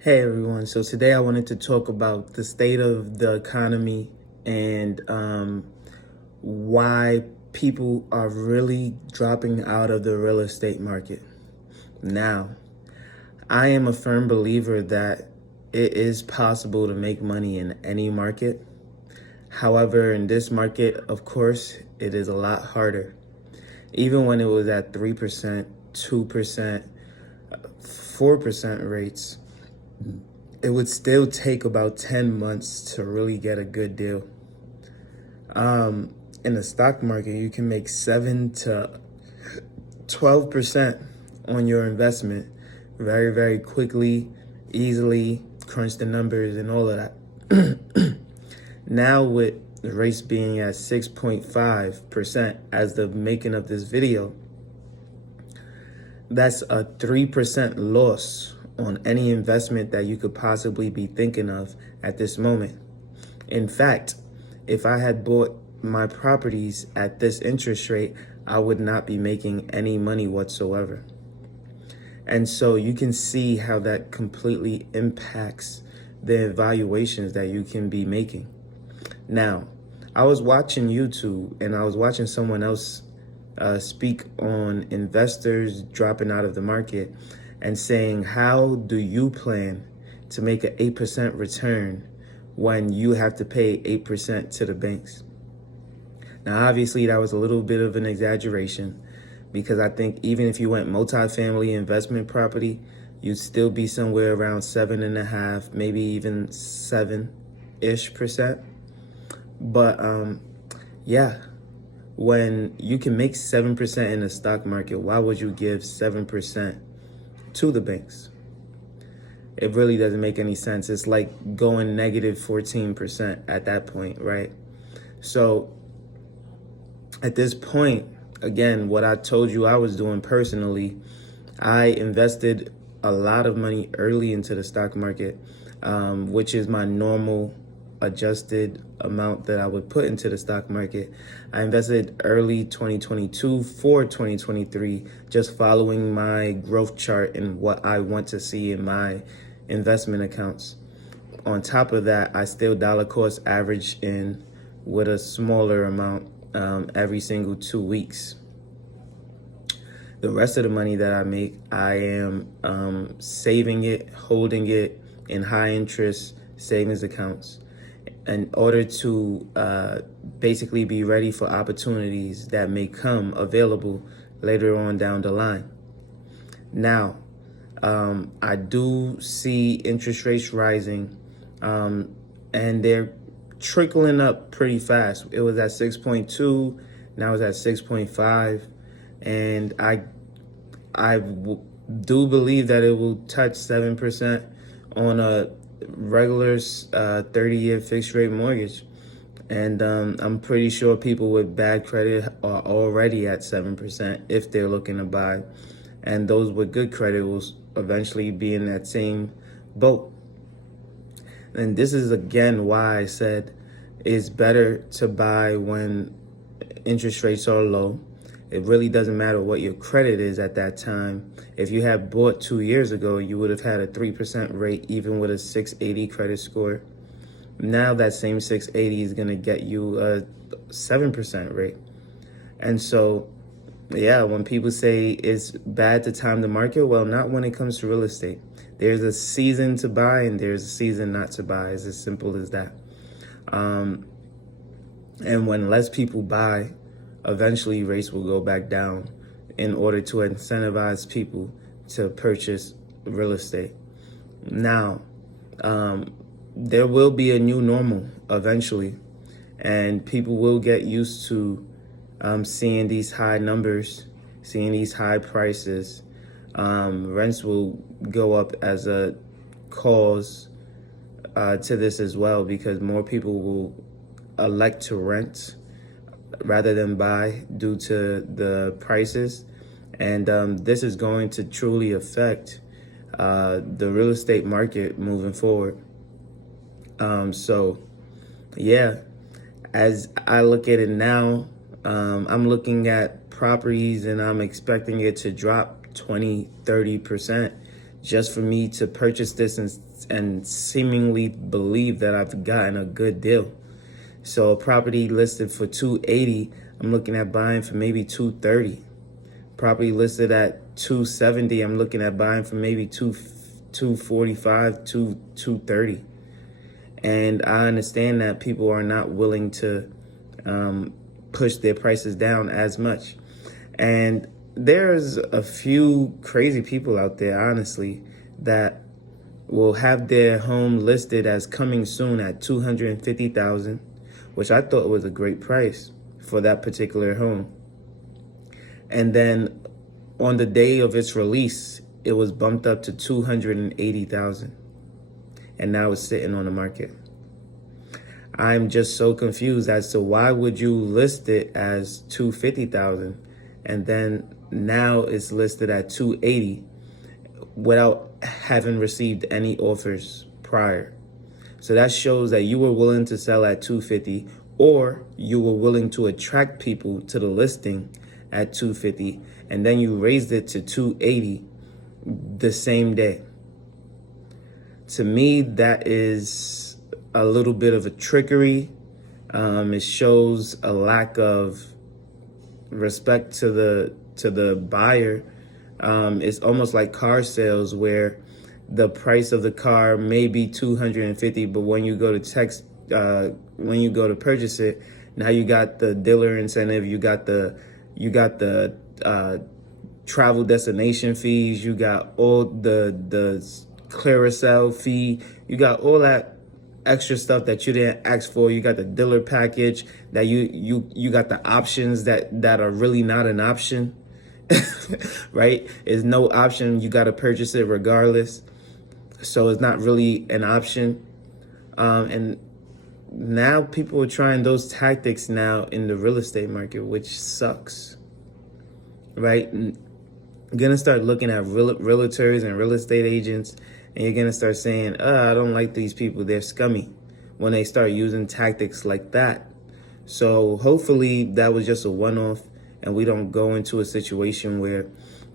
Hey everyone, so today I wanted to talk about the state of the economy and why people are really dropping out of the real estate market. Now, I am a firm believer that it is possible to make money in any market. However, in this market, of course, it is a lot harder. Even when it was at 3%, 2%, 4% rates, it would still take about 10 months to really get a good deal. In the stock market, you can make 7 to 12% on your investment very, very quickly, easily, crunch the numbers and all of that. Now with the rates being at 6.5% as the making of this video, that's a 3% loss on any investment that you could possibly be thinking of at this moment. In fact, if I had bought my properties at this interest rate, I would not be making any money whatsoever. And so you can see how that completely impacts the evaluations that you can be making. Now, I was watching YouTube and I was watching someone else speak on investors dropping out of the market and saying, how do you plan to make an 8% return when you have to pay 8% to the banks? Now, obviously, that was a little bit of an exaggeration because I think even if you went multifamily investment property, you'd still be somewhere around 7.5%, maybe even 7-ish%. But yeah, when you can make 7% in the stock market, why would you give 7% to the banks? It really doesn't make any sense. It's like going negative 14% at that point, right? So at this point, again, what I told you I was doing personally, I invested a lot of money early into the stock market, which is my normal adjusted amount that I would put into the stock market. I invested early 2022 for 2023, just following my growth chart and what I want to see in my investment accounts. On top of that, I still dollar cost average in with a smaller amount every single 2 weeks. The rest of the money that I make, I am saving it, holding it in high interest savings accounts in order to basically be ready for opportunities that may come available later on down the line. Now, I do see interest rates rising, and they're trickling up pretty fast. It was at 6.2, now it's at 6.5, and I do believe that it will touch 7% on a regular 30-year fixed rate mortgage. And I'm pretty sure people with bad credit are already at 7% if they're looking to buy. And those with good credit will eventually be in that same boat. And this is again why I said it's better to buy when interest rates are low. It really doesn't matter what your credit is at that time. If you had bought 2 years ago, you would have had a 3% rate, even with a 680 credit score. Now that same 680 is going to get you a 7% rate. And so, yeah, when people say it's bad to time the market, well, not when it comes to real estate. There's a season to buy and there's a season not to buy. It's as simple as that. And when less people buy, eventually rates will go back down in order to incentivize people to purchase real estate. Now, there will be a new normal eventually, and people will get used to seeing these high numbers, seeing these high prices. Rents will go up as a cause to this as well, because more people will elect to rent rather than buy due to the prices. And this is going to truly affect the real estate market moving forward. So, yeah, as I look at it now, I'm looking at properties and I'm expecting it to drop 20-30% just for me to purchase this and seemingly believe that I've gotten a good deal. So a property listed for 280, I'm looking at buying for maybe 230. Property listed at 270, I'm looking at buying for maybe 245, 230. And I understand that people are not willing to push their prices down as much. And there's a few crazy people out there, honestly, that will have their home listed as coming soon at $250,000, which I thought was a great price for that particular home. And then on the day of its release, it was bumped up to $280,000, and now it's sitting on the market. I'm just so confused as to why would you list it as $250,000 and then now it's listed at $280,000 without having received any offers prior. So that shows that you were willing to sell at $250,000, or you were willing to attract people to the listing at $250,000, and then you raised it to $280,000 the same day. To me, that is a little bit of a trickery. It shows a lack of respect to the buyer. It's almost like car sales where the price of the car may be $250,000, but when you go to purchase it, now you got the dealer incentive, you got the travel destination fees, you got all the carousel fee, you got all that extra stuff that you didn't ask for. You got the dealer package that you got the options that are really not an option. Right? It's no option. You got to purchase it regardless. So it's not really an option. And now people are trying those tactics now in the real estate market, which sucks. Right? You're going to start looking at realtors and real estate agents, and you're going to start saying, I don't like these people, they're scummy, when they start using tactics like that. So hopefully that was just a one-off, and we don't go into a situation where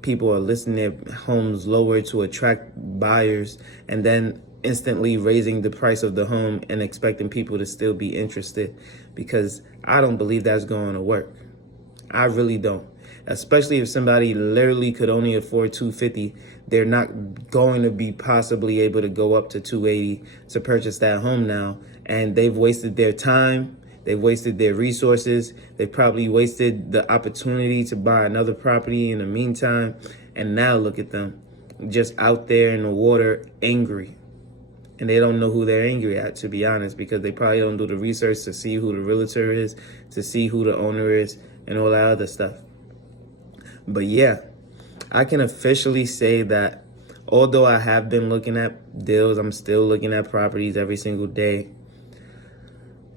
people are listing their homes lower to attract buyers and then instantly raising the price of the home and expecting people to still be interested, because I don't believe that's going to work. I really don't. Especially if somebody literally could only afford $250,000, they're not going to be possibly able to go up to $280,000 to purchase that home now. And they've wasted their time, they've wasted their resources, they've probably wasted the opportunity to buy another property in the meantime. And now look at them, just out there in the water, angry. And they don't know who they're angry at, to be honest, because they probably don't do the research to see who the realtor is, to see who the owner is, and all that other stuff. But yeah, I can officially say that although I have been looking at deals, I'm still looking at properties every single day.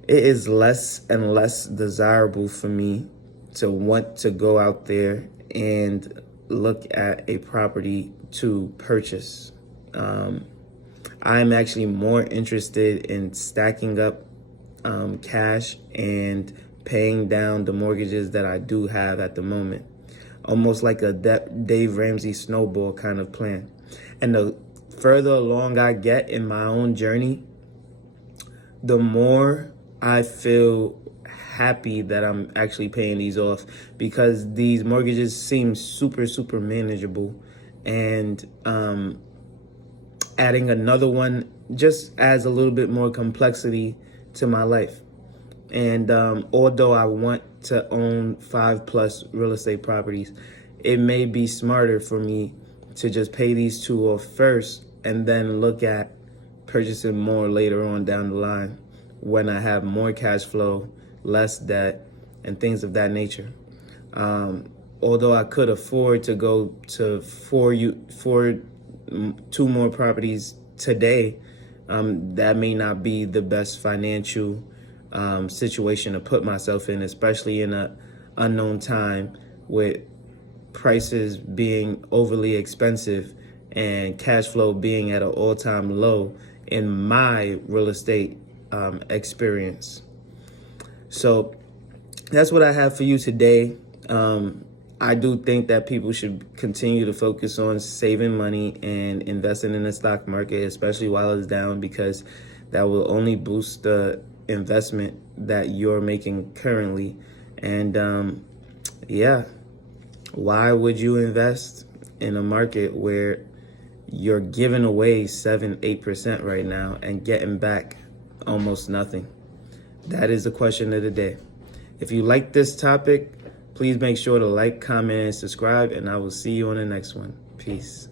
It is less and less desirable for me to want to go out there and look at a property to purchase. I'm actually more interested in stacking up cash and paying down the mortgages that I do have at the moment. Almost like a Dave Ramsey snowball kind of plan. And the further along I get in my own journey, the more I feel happy that I'm actually paying these off, because these mortgages seem super, super manageable. And adding another one just adds a little bit more complexity to my life. And although I want to own 5+ real estate properties, it may be smarter for me to just pay these two off first and then look at purchasing more later on down the line when I have more cash flow, less debt, and things of that nature. Although I could afford to go to two more properties today, that may not be the best financial situation to put myself in, especially in an unknown time with prices being overly expensive and cash flow being at an all-time low in my real estate experience. So that's what I have for you today. I do think that people should continue to focus on saving money and investing in the stock market, especially while it's down, because that will only boost the investment that you're making currently. And yeah, why would you invest in a market where you're giving away 7-8% right now and getting back almost nothing? That is the question of the day. If you like this topic, please make sure to like, comment, and subscribe, and I will see you on the next one. Peace.